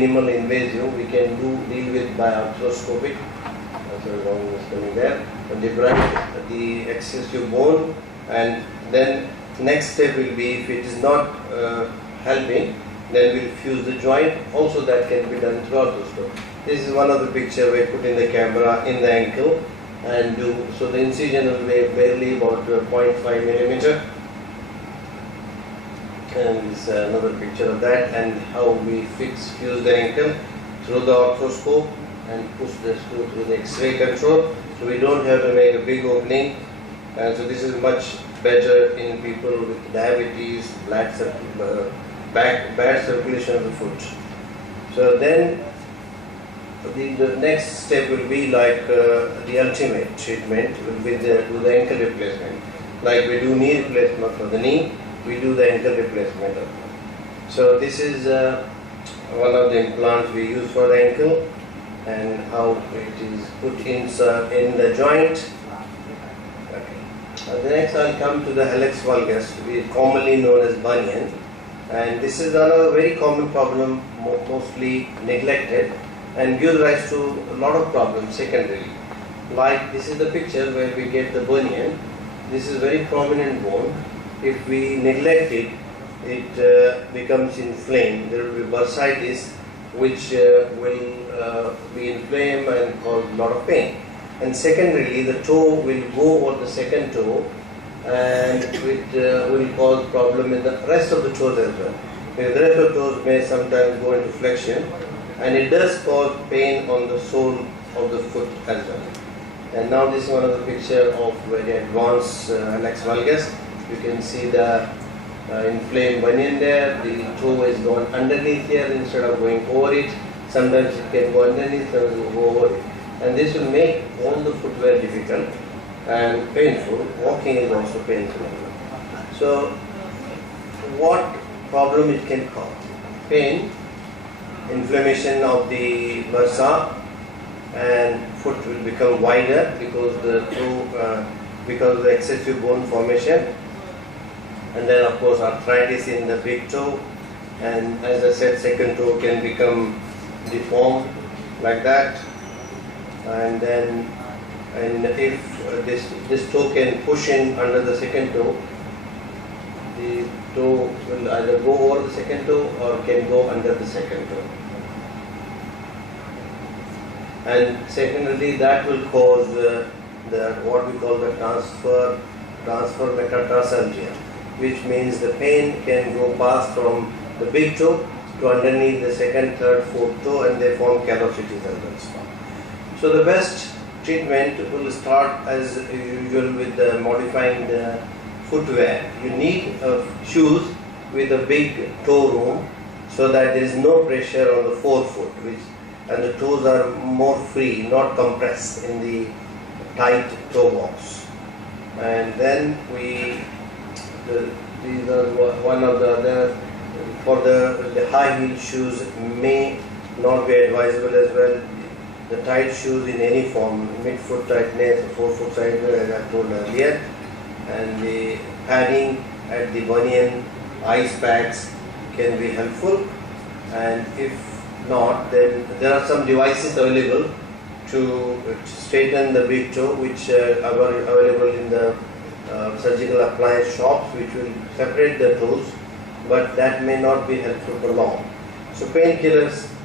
minimal invasive, we can deal with by arthroscopic. So long is coming there, and debride the excessive bone, and then next step will be, if it is not helping, then we'll fuse the joint. Also that can be done through arthroscope. This is one of the picture we put in the camera in the ankle and do. So the incision will be barely about 0.5 millimeter. And this is another picture of that, and how we fuse the ankle through the arthroscope and push the screw through the X-ray control. So we don't have to make a big opening. And so this is much better in people with diabetes, bad circulation of the foot. So then the next step will be like the ultimate treatment will be do the ankle replacement. Like we do knee replacement for the knee, we do the ankle replacement. So this is one of the implants we use for the ankle, and how it is put in the joint. Okay. The next I'll come to the Hallux valgus, which is commonly known as bunion, and this is another very common problem, mostly neglected, and gives rise to a lot of problems secondarily. Like this is the picture where we get the bunion. This is very prominent bone. If we neglect it, it becomes inflamed. There will be bursitis, which will be inflamed and cause a lot of pain. And secondarily, the toe will go over the second toe, and it will cause problem in the rest of the toes as well. Because the rest of the toes may sometimes go into flexion, and it does cause pain on the sole of the foot as well. And now this is one of the picture of very advanced Hallux valgus. You can see the inflamed bunion there. The toe is gone underneath here instead of going over it. Sometimes it can go underneath, sometimes it will go over it. And this will make all the footwear difficult and painful. Walking is also painful. So what problem it can cause? Pain, inflammation of the bursa, and foot will become wider because the toe, because of the excessive bone formation. And then of course arthritis in the big toe, and as I said, second toe can become deformed like that. And then, and if this toe can push in under the second toe, the toe will either go over the second toe or can go under the second toe. And secondarily, that will cause what we call the transfer metatarsalgia, which means the pain can go past from the big toe to underneath the second, third, fourth toe, and they form callosities as well. So the best treatment will start as usual with modifying the footwear. You need shoes with a big toe room so that there is no pressure on the forefoot, and the toes are more free, not compressed in the tight toe box. And then these are one of the other. For the high heel shoes may not be advisable as well. The tight shoes in any form, mid-foot tightness, forefoot tightness, as I told earlier, and the padding at the bunion, ice packs can be helpful. And if not, then there are some devices available to straighten the big toe, which are available in the surgical appliance shops, which will separate the toes, but that may not be helpful for long. So painkillers